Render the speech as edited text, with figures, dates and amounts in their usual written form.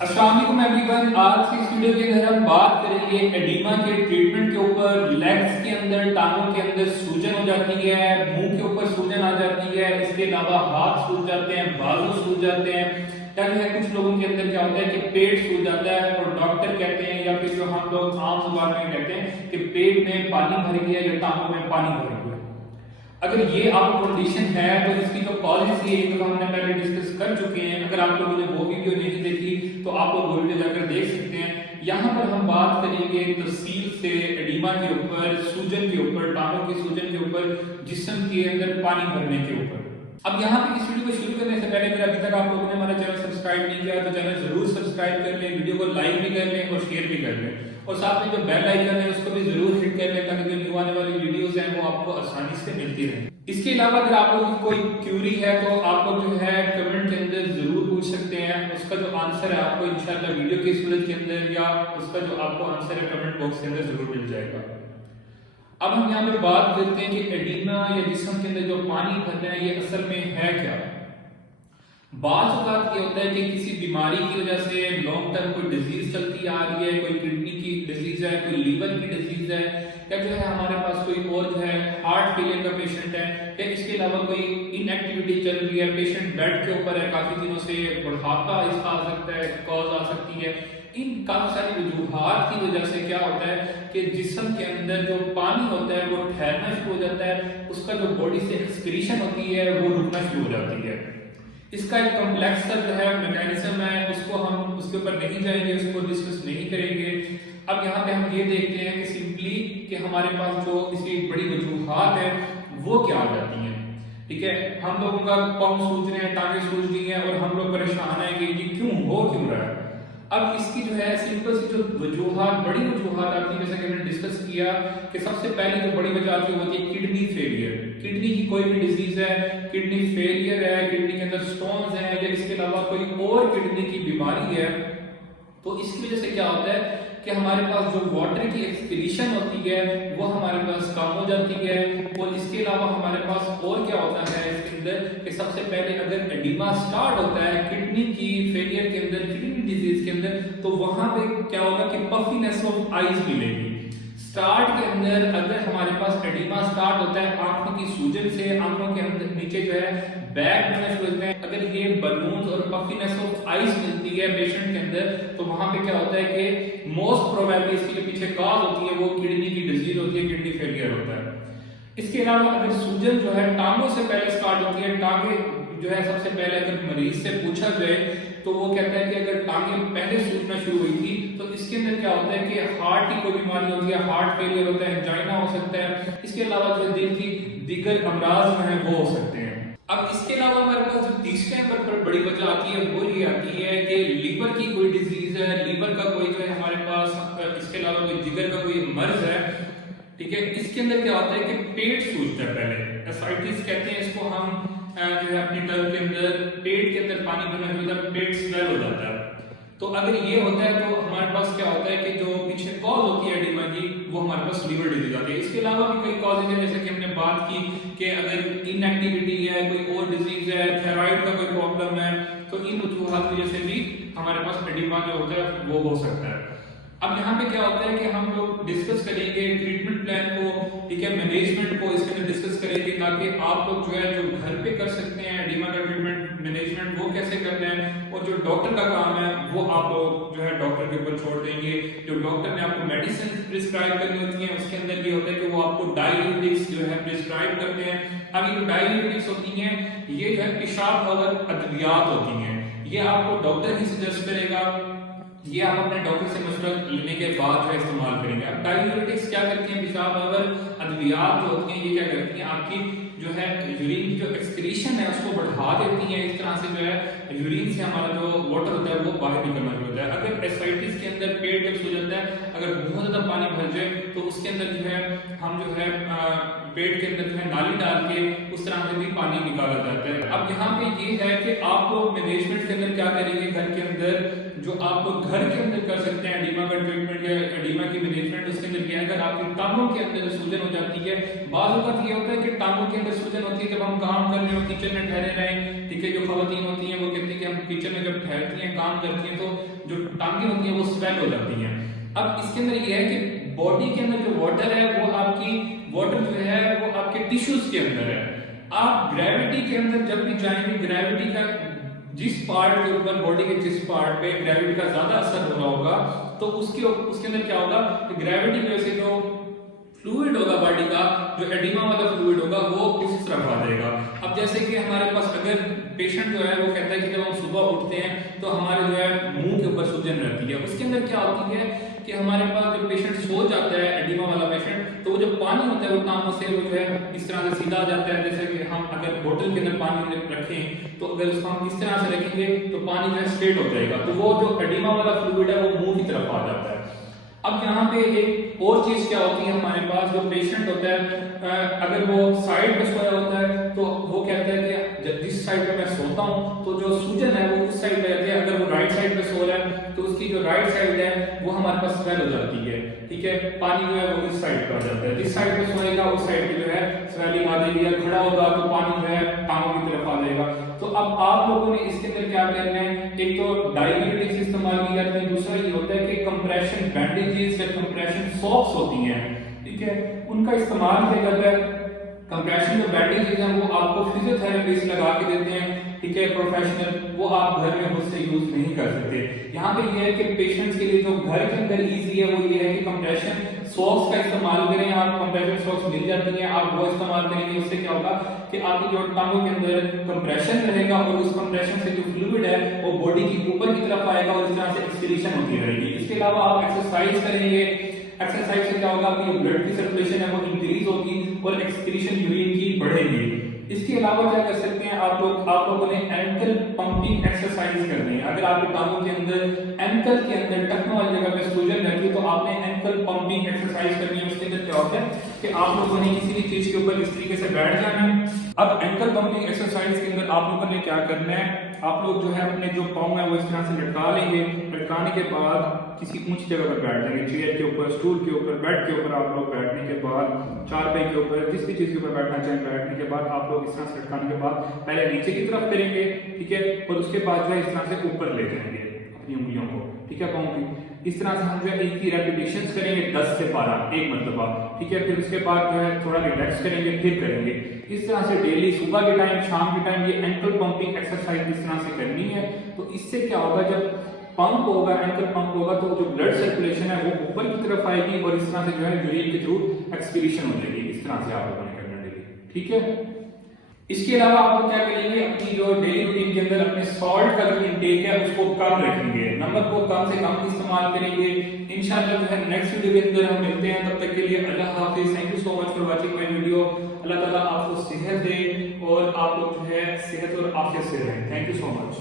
अस्सलाम वालेकुम एवरीवन। आज की इस वीडियो के अंदर हम बात करेंगे एडिमा के ट्रीटमेंट के ऊपर। लेग्स के अंदर, टांगों के अंदर सूजन हो जाती है, मुंह के ऊपर सूजन आ जाती है, इसके अलावा हाथ सूज जाते हैं, बाजू सूज जाते हैं, या जो है कुछ लोगों के अंदर क्या होता है कि पेट सूज जाता है और डॉक्टर कहते हैं या फिर जो हम लोग आम जुबान में कहते हैं कि पेट में पानी भर गया या टांगों में पानी भर गया। अगर ये आपको कंडीशन है तो इसकी जो कॉजेज है ये तो हमने पहले डिस्कस कर चुके हैं। अगर आप लोगों ने वो वीडियो नहीं देखी तो आप लोग वो वीडियो जाकर देख सकते हैं। यहाँ पर हम बात करेंगे तफसील से एडिमा के ऊपर, सूजन के ऊपर, टांगों की सूजन के ऊपर, जिस्म के अंदर पानी भरने के ऊपर। अब यहाँ पे इस वीडियो को शुरू करने से पहले अगर अभी तक आप लोगों ने हमारा चैनल सब्सक्राइब नहीं किया तो चैनल जरूर सब्सक्राइब कर लें, वीडियो को लाइक भी कर लें और शेयर भी कर लें, और साथ में जो बेल आइकन है उसको भी जरूर हिट कर लें ताकि जो न्यू आने वाली वीडियोस हैं वो आपको आसानी से मिलती रहे। इसके अलावा अगर आप लोगों की कोई क्यूरी है तो आप लोग जो है कमेंट के अंदर जरूर पूछ सकते हैं। उसका जो आंसर है आपको इंशाल्लाह वीडियो की सूरत के अंदर या उसका जो आपको आंसर है कमेंट बॉक्स के अंदर जरूर मिल जाएगा। अब हम यहाँ पे बात करते हैं कि एडिमा या जिस्म के अंदर जो पानी भरना है ये असल में है क्या। बात ये होता है कि किसी बीमारी की वजह से लॉन्ग टर्म कोई डिजीज चलती आ रही है, कोई किडनी की डिजीज है, कोई लीवर की डिजीज है, या जो है हमारे पास कोई और जो है हार्ट फेलियर का पेशेंट है, या इसके अलावा कोई इनएक्टिविटी चल रही है, पेशेंट बेड के ऊपर है काफी दिनों से, बुढ़ापा इसका आ सकता है, कॉज आ सकती है। इन काफी सारी वजूहात की वजह से क्या होता है कि जिस्म के अंदर जो पानी होता है वो ठहरना शुरू हो जाता है, उसका जो बॉडी से एक्सक्रीशन होती है वो रुकना शुरू हो जाती है। इसका एक कॉम्प्लेक्स सा जो है मैकेनिज्म है, उसको हम उसके ऊपर नहीं जाएंगे, उसको डिस्कस नहीं करेंगे। अब यहाँ पे हम ये देखते हैं कि सिंपली कि हमारे पास जो इसकी बड़ी वजूहात है वो क्या आ जाती हैं। ठीक है, हम लोगों का पाँव सूज रहे हैं, टांगे सूज रही हैं और हम लोग परेशान है कि ये क्यों हो क्यों रहा है। अब इसकी जो है सिंपल सी जो वजूहात, बड़ी वजूहात आती है, जैसा कि हमने डिस्कस किया कि सबसे पहली जो बड़ी वजह आती है होती है किडनी फेलियर। किडनी की कोई भी डिजीज है, किडनी फेलियर है, किडनी के अंदर स्टोन्स हैं, या इसके अलावा कोई और किडनी की बीमारी है, तो इसकी वजह से क्या होता है कि हमारे पास जो वाटर की एक्सक्रीशन होती है वो हमारे पास कम हो जाती है। और इसके अलावा हमारे पास और क्या होता है इसके अंदर कि सबसे पहले अगर एडिमा स्टार्ट होता है किडनी की फेलियर के अंदर, किडनी डिजीज के अंदर, तो वहां पे क्या होगा कि पफीनेस ऑफ आईज मिलेगी। स्टार्ट के अंदर अगर हमारे पास एडिमा स्टार्ट होता है आंखों की सूजन से, आंखों के अंदर नीचे जो है बैग बनना शुरू होते हैं, अगर ये बलून्स और पफीनेस ऑफ आईज मिलती है पेशेंट के अंदर, तो वहां पे क्या होता है कि मोस्ट प्रोबेबली इसके जो पीछे कॉज होती है वो किडनी की डिजीज होती है, किडनी फेलियर होता है। इसके अलावा अगर सूजन जो है टांगों से पहले स्टार्ट होती है, टांगे जो है सबसे पहले अगर मरीज से पूछा जाए तो वो कहता है कि अगर टांगे पहले सूजना शुरू हुई थी तो इसके अंदर क्या होता है कि हार्ट की कोई बीमारी होती है, हार्ट फेलियर होता है, एंजाइना हो सकता है, इसके अलावा जो दिल की दीगर अमराज जो है वो हो सकते हैं। अब इसके अलावा हमारे पास जो तीसरे नंबर पर बड़ी वजह आती है वो ये आती है कि लीवर की कोई डिजीज है, लीवर का कोई जो है हमारे पास, इसके अलावा कोई जिगर का कोई मर्ज है। ठीक है, इसके अंदर क्या होता है कि पेट सूजता है, पहले एसाइटिस कहते हैं इसको हम, जो है अपनी टर्म के अंदर पेट के अंदर पानी भरना शुरू होता है, पेट स्वेल हो जाता है। तो अगर ये होता है तो हमारे पास क्या होता है कि जो पीछे कॉज होती है एडिमा की वो हमारे पास लीवर डिजीज आती है। इसके अलावा भी कई कॉजेज है, जैसे कि हमने बात की कि अगर इनएक्टिविटी है, कोई और डिजीज है, थायराइड का कोई प्रॉब्लम है, तो इन वजूहात की वजह से भी हमारे पास एडिमा जो होता है वो हो सकता है। अब यहाँ पे क्या होता है कि हम लोग डिस्कस करेंगे ट्रीटमेंट प्लान को, ठीक है, मैनेजमेंट को इसके अंदर डिस्कस करेंगे ताकि आप लोग जो है जो घर पे कर सकते हैं एडिमा का ट्रीटमेंट मैनेजमेंट वो कैसे करना है, और जो डॉक्टर का काम है वो आप लोग जो है डॉक्टर के ऊपर छोड़ देंगे। जो डॉक्टर ने आपको मेडिसिन प्रिस्क्राइब करनी होती है उसके अंदर ये होता है कि वो आपको डाययूरेटिक्स जो है प्रिस्क्राइब करते हैं। अब ये जो डाययूरेटिक्स होती हैं ये जो है पेशाब भवन अद्वियात होती हैं, ये आपको डॉक्टर ही सजेस्ट करेगा, ये आप अपने डॉक्टर से मशवरा लेने के बाद जो है इस्तेमाल करेंगे। अब डाययूरेटिक्स क्या करती हैं, पेशाब भवन अद्वियात जो होती हैं ये क्या करती हैं, आपकी जो है यूरिन की जो एक्सक्रीशन है उसको बढ़ा देती हैं। इस तरह से जो है यूरिन से हमारा जो वाटर होता है वो बाहर निकलना शुरू होता है। अगर एसाइटिस के अंदर पेट जब सूज जाता है, अगर बहुत ज्यादा पानी भर जाए तो उसके अंदर जो है हम जो है पेट के अंदर जो है नाली डाल के उस तरह से भी पानी निकाला जाता है। अब यहाँ पे ये है कि आप लोग मैनेजमेंट के अंदर क्या करेंगे, घर के अंदर जो आप लोग घर के अंदर कर सकते हैं एडिमा का ट्रीटमेंट या एडिमा की मैनेजमेंट, उसके अंदर क्या है, अगर आपकी टांगों के अंदर सूजन हो जाती है, बाज़ वक़्त ये होता है कि टांगों के अंदर सूजन होती है जब हम काम कर रहे हो, किचन में ठहरे रहें, ठीक है, जो खवातीन होती हैं वो कहती है कि हम किचन में जब ठहरती हैं काम करती हैं तो जो टांगें होती हैं वो स्वेल हो जाती हैं। अब इसके अंदर ये है कि बॉडी के अंदर जो वाटर है वो आपकी वाटर जो है वो आपके टिश्यूज के अंदर है। आप ग्रेविटी के अंदर जब भी जाएंगे, ग्रेविटी का जिस पार्ट के ऊपर बॉडी के जिस पार्ट पे ग्रेविटी का ज्यादा असर हो रहा होगा तो उसके अंदर क्या होगा कि ग्रेविटी की वजह से जो फ्लूइड होगा बॉडी का, जो एडिमा वाला फ्लूइड होगा वो उस तरफ आ जाएगा। अब जैसे कि हमारे पास अगर पेशेंट जो है वो कहता है कि जब हम सुबह उठते हैं तो हमारे जो है मुंह के ऊपर सूजन रहती है, उसके अंदर क्या होती है कि हमारे पास जब पेशेंट सो जाता है एडिमा वाला पेशेंट, तो वो जो पानी होता है वो टांगों से वो जो है इस तरह से सीधा आ जाता है। जैसे कि हम अगर बोतल के अंदर पानी रखें तो अगर उसको हम इस तरह से रखेंगे तो पानी जो है स्ट्रेट हो जाएगा, तो वो जो एडिमा वाला फ्लूइड है वो मुंह की तरफ आ जाता है। अब यहाँ पे एक और चीज क्या होती है, हमारे पास जो पेशेंट होता है अगर वो साइड पे सोया होता है तो वो कहता है कि जिस साइड पे मैं सोता हूँ तो जो सूजन है वो उस साइड पे रहती है। अगर वो राइट साइड पे सो रहा है तो उसकी जो राइट साइड है वो हमारे पास स्वेल हो जाती है, ठीक है, पानी जो है वो इस साइड पे आ जाता है। जिस साइड पे सोएगा उस साइड पे जो है स्वेलिंग आ जाएगी, या खड़ा होगा तो पानी जो है टांगों की तरफ आ जाएगा। तो अब आप लोगों ने इसके अंदर क्या करना है, एक तो डायलिटिक्स इस्तेमाल की जाती है, दूसरा ये होता है कि कंप्रेशन बैंडेजेस या कंप्रेशन सॉक्स होती हैं, ठीक है, उनका इस्तेमाल किया जाता है। कंप्रेशन जो बैंडेजेस हैं वो आपको फिजियोथेरेपिस्ट लगा के देते हैं, ठीक है, प्रोफेशनल, वो आप घर में मुझसे यूज नहीं कर सकते। यहाँ पे ये है कि पेशेंट्स के लिए जो घर के अंदर इजी है वो ये है कि कंप्रेशन सॉक्स का इस्तेमाल करें। आप कंप्रेशन सॉक्स मिल जाती हैं, आप वो इस्तेमाल करेंगे, उससे क्या होगा कि आपकी जो टांगों के अंदर कंप्रेशन रहेगा और उस कंप्रेशन से जो फ्लूइड है वो बॉडी की ऊपर की तरफ आएगा और इस तरह से एक्सक्रीशन होती रहेगी। इसके अलावा आप एक्सरसाइज करेंगे, एक्सरसाइज से क्या होगा, आपकी ब्लड की सर्कुलेशन है वो इंक्रीज होगी और एक्सक्रीशन यूरिन की बढ़ेगी। इसके अलावा क्या कर सकते हैं आप लोगों ने एंकल पंपिंग एक्सरसाइज करनी है। अगर आपके टांगों के अंदर एंकल के अंदर टखनों वाली जगह पे सूजन रहती है तो आपने एंकल पंपिंग एक्सरसाइज करनी है। उसके अंदर क्या होता है कि आप लोगों ने किसी भी चीज के ऊपर इस तरीके से बैठ जाना है। अब एंकल पंपिंग एक्सरसाइज के अंदर आप लोगों ने क्या करना है, आप लोग जो है अपने जो पाँव है वो इस तरह से लटका लेंगे। लटकाने के बाद किसी ऊंची जगह पर बैठ जाएंगे, चेयर के ऊपर, स्टूल के ऊपर, बेड के ऊपर। आप लोग बैठने के बाद चारपाई के ऊपर, जिस भी चीज के ऊपर बैठना चाहें, बैठने के बाद आप लोग इस तरह से लटकाने के बाद पहले नीचे की तरफ करेंगे, ठीक है, और उसके बाद जो है इस तरह से ऊपर ले जाएंगे अपनी उंगलियों को, ठीक है, पाँव की। इस तरह से हम जो है एक की रेपिटेशंस करेंगे 10 से 12 एक मरतबा, ठीक है। फिर उसके बाद जो है थोड़ा रिलैक्स करेंगे, फिर करेंगे। इस तरह से डेली सुबह के टाइम, शाम के टाइम ये एंकल पंपिंग एक्सरसाइज इस तरह से करनी है। तो इससे क्या होगा, जब पंप होगा, एंकल पंप होगा, तो जो ब्लड सर्कुलेशन है वो ऊपर की तरफ आएगी और इस तरह से जो है यूरिन के थ्रू एक्सक्रीशन हो जाएगी। इस तरह से आप लोगों ने करना डेली, ठीक है। इसके अलावा आप लोग क्या करेंगे, अपनी जो डेली रूटीन के अंदर अपने सॉल्ट का जो इंटेक है उसको कम रखेंगे, नमक को कम से कम इस्तेमाल करेंगे। इंशाल्लाह जो है नेक्स्ट वीडियो के अंदर हम मिलते हैं, तब तक के लिए अल्लाह हाफिज। Thank you so much for watching my video. अल्लाह ताला आपको सेहत दे और आप लोग जो है सेहत और आफियत से रहें। Thank you so much.